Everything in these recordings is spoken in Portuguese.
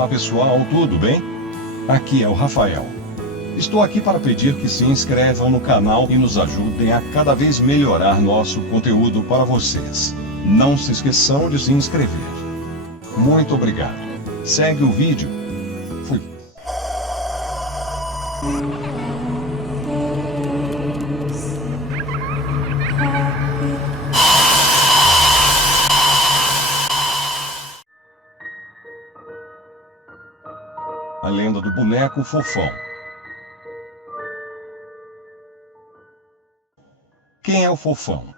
Olá pessoal, tudo bem? Aqui é o Rafael. Estou aqui para pedir que se inscrevam no canal e nos ajudem a cada vez melhorar nosso conteúdo para vocês. Não se esqueçam de se inscrever. Muito obrigado. Segue o vídeo. Fui. A lenda do boneco fofão. Quem é o fofão?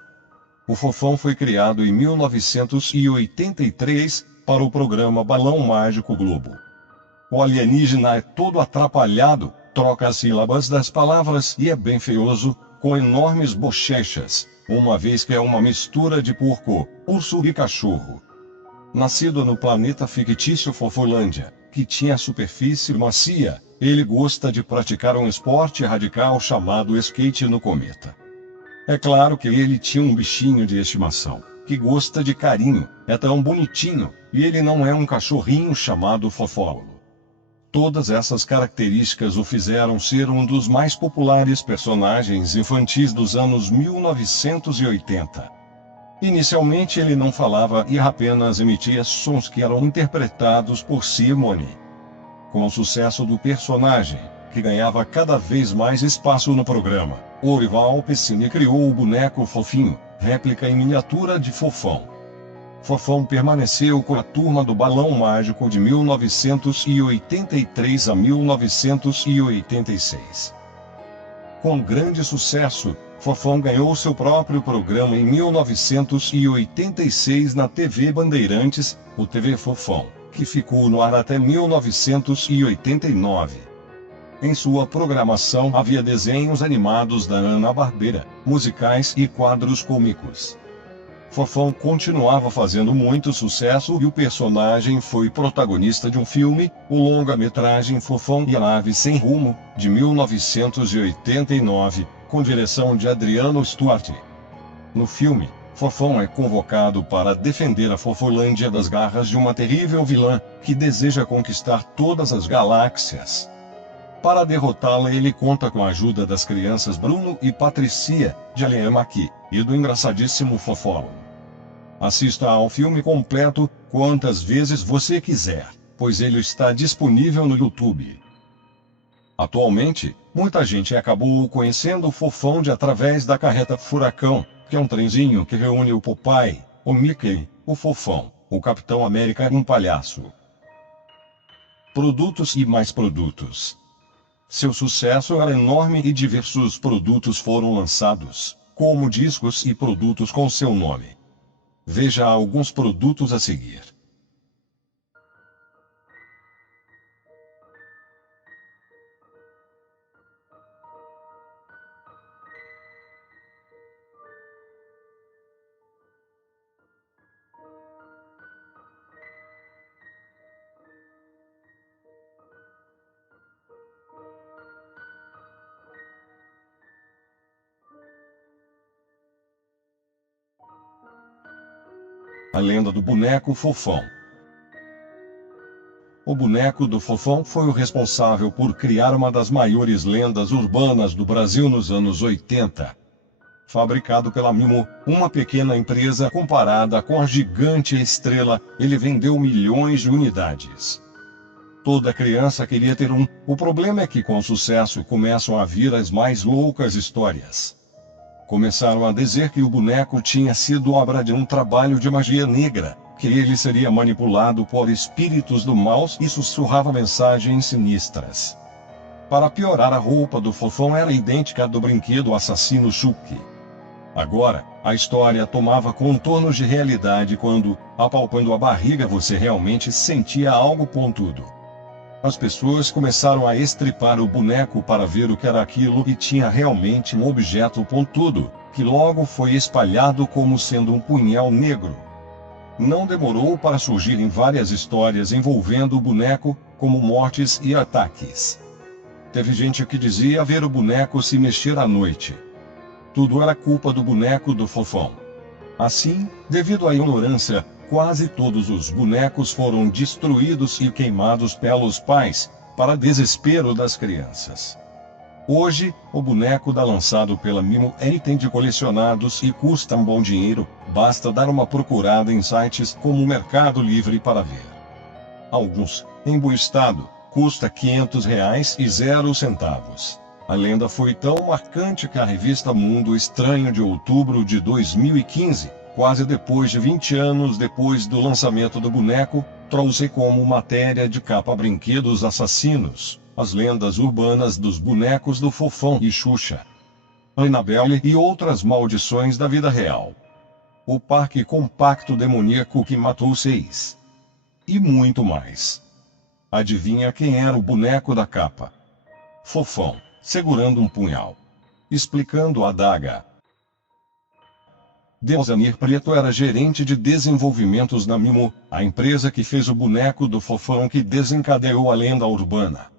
O fofão foi criado em 1983 para o programa Balão Mágico Globo. O alienígena é todo atrapalhado, troca as sílabas das palavras e é bem feioso, com enormes bochechas, uma vez que é uma mistura de porco, urso e cachorro. Nascido no planeta fictício Fofolândia, que tinha superfície macia, ele gosta de praticar um esporte radical chamado skate no cometa. É claro que ele tinha um bichinho de estimação, que gosta de carinho, é tão bonitinho, e ele não é um cachorrinho chamado Fofólo. Todas essas características o fizeram ser um dos mais populares personagens infantis dos anos 1980. Inicialmente ele não falava e apenas emitia sons que eram interpretados por Simone. Com o sucesso do personagem, que ganhava cada vez mais espaço no programa, Orival Pecini criou o boneco Fofinho, réplica em miniatura de Fofão. Fofão permaneceu com a turma do Balão Mágico de 1983 a 1986. Com grande sucesso, Fofão ganhou seu próprio programa em 1986 na TV Bandeirantes, o TV Fofão, que ficou no ar até 1989. Em sua programação havia desenhos animados da Hanna-Barbera, musicais e quadros cômicos. Fofão continuava fazendo muito sucesso e o personagem foi protagonista de um filme, o longa-metragem Fofão e a Nave Sem Rumo, de 1989, com direção de Adriano Stuart. No filme, Fofão é convocado para defender a Fofolândia das garras de uma terrível vilã, que deseja conquistar todas as galáxias. Para derrotá-la ele conta com a ajuda das crianças Bruno e Patricia, de Alien e do engraçadíssimo Fofólo. Assista ao filme completo, quantas vezes você quiser, pois ele está disponível no YouTube. Atualmente, muita gente acabou conhecendo o Fofão através da carreta Furacão, que é um trenzinho que reúne o Popeye, o Mickey, o Fofão, o Capitão América e um palhaço. Produtos e mais produtos. Seu sucesso era enorme e diversos produtos foram lançados, como discos e produtos com seu nome. Veja alguns produtos a seguir. A lenda do boneco Fofão. O boneco do Fofão foi o responsável por criar uma das maiores lendas urbanas do Brasil nos anos 80. Fabricado pela Mimo, uma pequena empresa comparada com a gigante Estrela, ele vendeu milhões de unidades. Toda criança queria ter um, o problema é que com o sucesso começam a vir as mais loucas histórias. Começaram a dizer que o boneco tinha sido obra de um trabalho de magia negra, que ele seria manipulado por espíritos do mal e sussurrava mensagens sinistras. Para piorar, a roupa do Fofão era idêntica à do brinquedo assassino Chuck. Agora, a história tomava contornos de realidade quando, apalpando a barriga, você realmente sentia algo pontudo. As pessoas começaram a estripar o boneco para ver o que era aquilo e tinha realmente um objeto pontudo, que logo foi espalhado como sendo um punhal negro. Não demorou para surgirem várias histórias envolvendo o boneco, como mortes e ataques. Teve gente que dizia ver o boneco se mexer à noite. Tudo era culpa do boneco do Fofão. Assim, devido à ignorância, quase todos os bonecos foram destruídos e queimados pelos pais, para desespero das crianças. Hoje, o boneco da lançado pela Mimo é item de colecionados e custa um bom dinheiro, basta dar uma procurada em sites como o Mercado Livre para ver. Alguns, em bom estado, custa R$ 500 e 0 centavos. A lenda foi tão marcante que a revista Mundo Estranho de outubro de 2015, quase depois de 20 anos depois do lançamento do boneco, trouxe como matéria de capa Brinquedos Assassinos, as lendas urbanas dos bonecos do Fofão e Xuxa, Annabelle e outras maldições da vida real. O parque compacto demoníaco que matou 6. E muito mais. Adivinha quem era o boneco da capa? Fofão, segurando um punhal. Explicando a adaga. Deosanir Preto era gerente de desenvolvimentos na Mimo, a empresa que fez o boneco do Fofão que desencadeou a lenda urbana.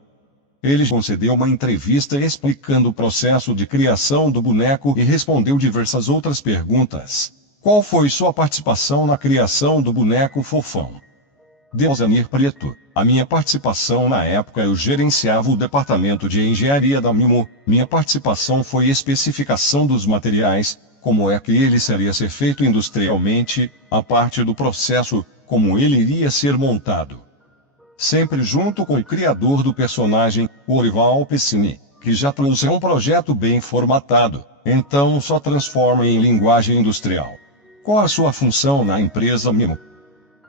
Ele concedeu uma entrevista explicando o processo de criação do boneco e respondeu diversas outras perguntas. Qual foi sua participação na criação do boneco Fofão? Deosanir Preto: a minha participação na época eu gerenciava o departamento de engenharia da Mimo, minha participação foi especificação dos materiais, como é que ele seria ser feito industrialmente, a parte do processo, como ele iria ser montado. Sempre junto com o criador do personagem, o Orival Pessini, que já trouxe um projeto bem formatado, então só transforma em linguagem industrial. Qual a sua função na empresa Mimo?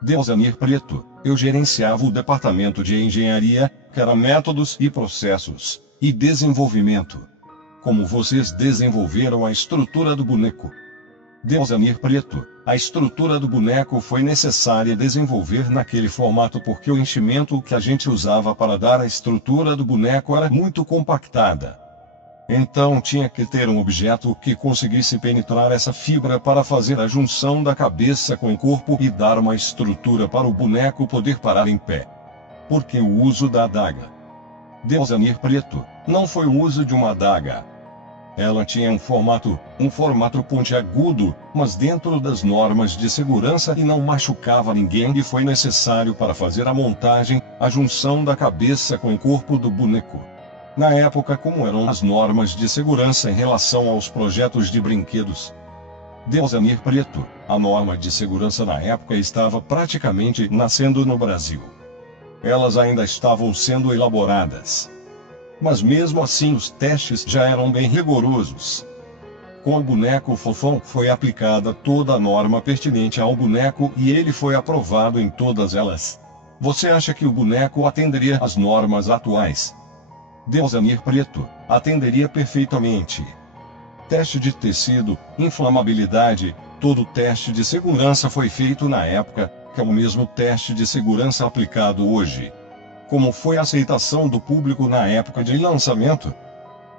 Deosanir Preto: eu gerenciava o departamento de engenharia, que era métodos e processos, e desenvolvimento. Como vocês desenvolveram a estrutura do boneco? Deosanir Preto: a estrutura do boneco foi necessária desenvolver naquele formato porque o enchimento que a gente usava para dar a estrutura do boneco era muito compactada. Então tinha que ter um objeto que conseguisse penetrar essa fibra para fazer a junção da cabeça com o corpo e dar uma estrutura para o boneco poder parar em pé. Por que o uso da adaga? Deosanir Preto: não foi o uso de uma adaga. Ela tinha um formato pontiagudo, mas dentro das normas de segurança e não machucava ninguém e foi necessário para fazer a montagem, a junção da cabeça com o corpo do boneco. Na época, como eram as normas de segurança em relação aos projetos de brinquedos? Deosanir Preto: a norma de segurança na época estava praticamente nascendo no Brasil. Elas ainda estavam sendo elaboradas. Mas mesmo assim os testes já eram bem rigorosos. Com o boneco Fofão foi aplicada toda a norma pertinente ao boneco e ele foi aprovado em todas elas. Você acha que o boneco atenderia às normas atuais? Deosanir Preto: atenderia perfeitamente. Teste de tecido, inflamabilidade, todo o teste de segurança foi feito na época, que é o mesmo teste de segurança aplicado hoje. Como foi a aceitação do público na época de lançamento?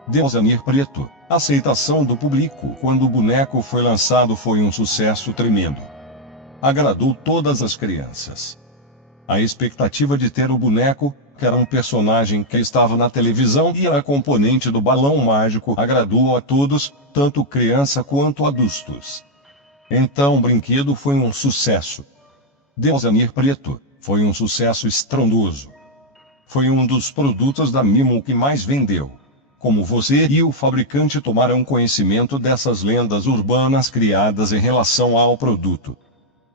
Deosanir Preto: a aceitação do público quando o boneco foi lançado foi um sucesso tremendo. Agradou todas as crianças. A expectativa de ter o boneco, que era um personagem que estava na televisão e era componente do balão mágico, agradou a todos, tanto criança quanto adultos. Então o brinquedo foi um sucesso. Deosanir Preto: foi um sucesso estrondoso. Foi um dos produtos da Mimo que mais vendeu. Como você e o fabricante tomaram conhecimento dessas lendas urbanas criadas em relação ao produto?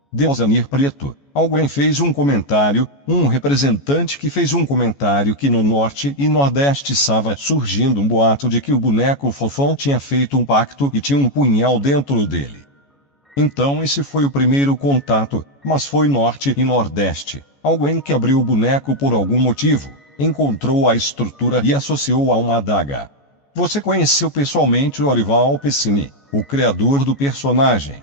Deosanir Preto: alguém fez um comentário, um representante que fez um comentário que no Norte e Nordeste estava surgindo um boato de que o boneco Fofão tinha feito um pacto e tinha um punhal dentro dele. Então esse foi o primeiro contato, mas foi Norte e Nordeste. Alguém que abriu o boneco por algum motivo, encontrou a estrutura e associou a uma adaga. Você conheceu pessoalmente o Orival Pessini, o criador do personagem?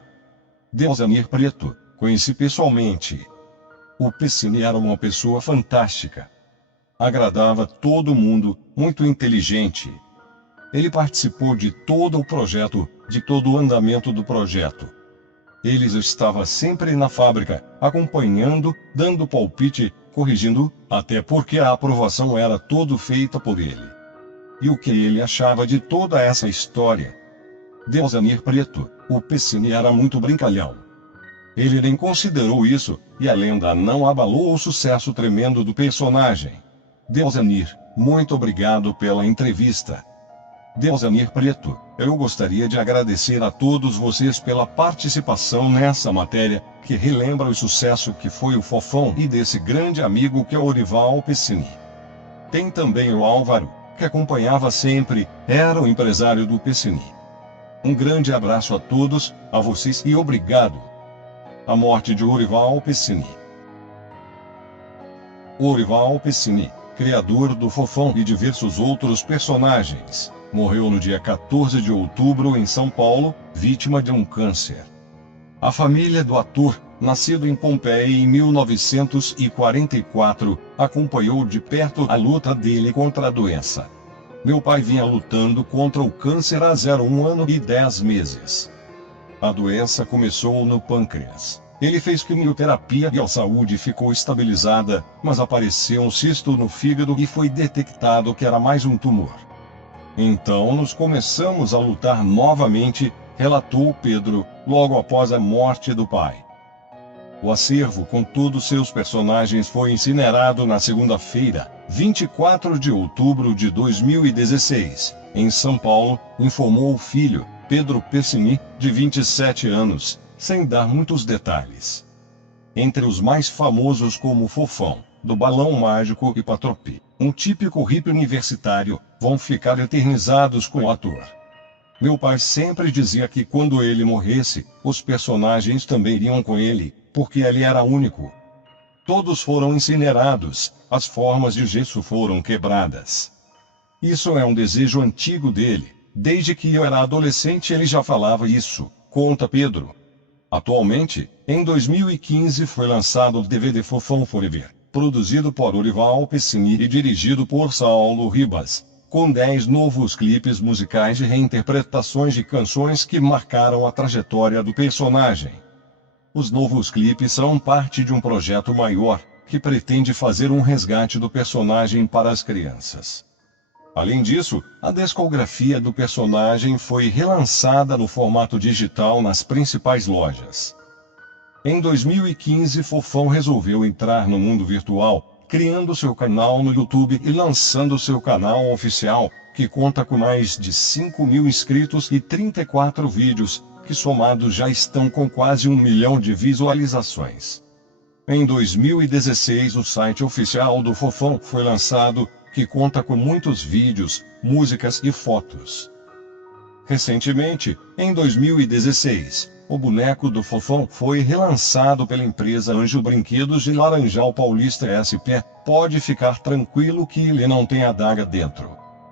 Deosanir Preto: conheci pessoalmente. O Pessini era uma pessoa fantástica. Agradava todo mundo, muito inteligente. Ele participou de todo o projeto, de todo o andamento do projeto. Ele estava sempre na fábrica, acompanhando, dando palpite, corrigindo, até porque a aprovação era toda feita por ele. E o que ele achava de toda essa história? Deosanir Preto: o Pessini era muito brincalhão. Ele nem considerou isso, e a lenda não abalou o sucesso tremendo do personagem. Deusanir, muito obrigado pela entrevista. Deusanir Preto, eu gostaria de agradecer a todos vocês pela participação nessa matéria, que relembra o sucesso que foi o Fofão e desse grande amigo que é o Orival Pessini. Tem também o Álvaro, que acompanhava sempre, era o empresário do Pessini. Um grande abraço a todos, a vocês e obrigado. A morte de Orival Pessini. Orival Pessini, criador do Fofão e diversos outros personagens, morreu no dia 14 de outubro em São Paulo, vítima de um câncer. A família do ator, nascido em Pompeia em 1944, acompanhou de perto a luta dele contra a doença. Meu pai vinha lutando contra o câncer há 1 ano e 10 meses. A doença começou no pâncreas. Ele fez quimioterapia e a saúde ficou estabilizada, mas apareceu um cisto no fígado e foi detectado que era mais um tumor. Então nós começamos a lutar novamente, relatou Pedro, logo após a morte do pai. O acervo com todos seus personagens foi incinerado na segunda-feira, 24 de outubro de 2016, em São Paulo, informou o filho, Pedro Pessini, de 27 anos, sem dar muitos detalhes. Entre os mais famosos como Fofão, do Balão Mágico e Patropi, um típico hippie universitário, vão ficar eternizados com o ator. Meu pai sempre dizia que quando ele morresse, os personagens também iriam com ele, porque ele era único. Todos foram incinerados, as formas de gesso foram quebradas. Isso é um desejo antigo dele, desde que eu era adolescente ele já falava isso, conta Pedro. Atualmente, em 2015 foi lançado o DVD Fofão Forever, produzido por Orival Pessini e dirigido por Saulo Ribas, com 10 novos clipes musicais e reinterpretações de canções que marcaram a trajetória do personagem. Os novos clipes são parte de um projeto maior, que pretende fazer um resgate do personagem para as crianças. Além disso, a discografia do personagem foi relançada no formato digital nas principais lojas. Em 2015, Fofão resolveu entrar no mundo virtual, criando seu canal no YouTube e lançando seu canal oficial, que conta com mais de 5.000 inscritos e 34 vídeos, que somados já estão com quase 1 milhão de visualizações. Em 2016, o site oficial do Fofão foi lançado, que conta com muitos vídeos, músicas e fotos. Recentemente, em 2016, o boneco do Fofão foi relançado pela empresa Anjo Brinquedos de Laranjal Paulista SP. Pode ficar tranquilo que ele não tem adaga dentro.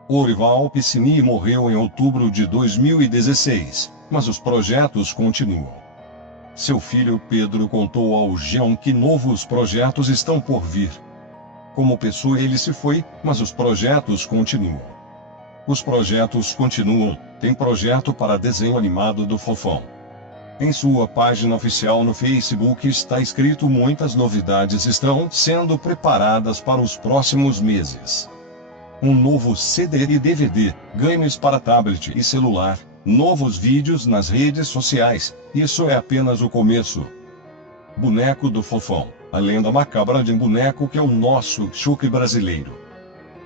Orival Pessini morreu em outubro de 2016, mas os projetos continuam. Seu filho Pedro contou ao G1 que novos projetos estão por vir. Como pessoa ele se foi, mas os projetos continuam. Os projetos continuam, tem projeto para desenho animado do Fofão. Em sua página oficial no Facebook está escrito: muitas novidades estão sendo preparadas para os próximos meses. Um novo CD e DVD, games para tablet e celular, novos vídeos nas redes sociais, isso é apenas o começo. Boneco do Fofão, a lenda macabra de um boneco que é o nosso Chuck brasileiro.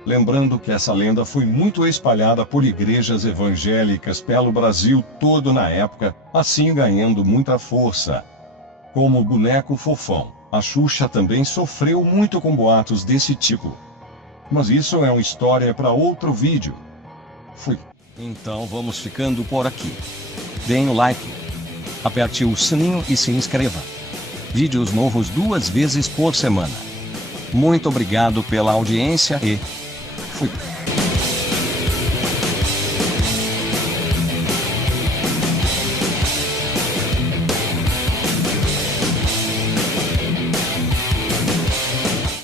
Lembrando que essa lenda foi muito espalhada por igrejas evangélicas pelo Brasil todo na época, assim ganhando muita força. Como o boneco Fofão, a Xuxa também sofreu muito com boatos desse tipo. Mas isso é uma história para outro vídeo. Fui. Então vamos ficando por aqui. Deem o like, aperte o sininho e se inscreva. Vídeos novos 2 vezes por semana. Muito obrigado pela audiência e fui.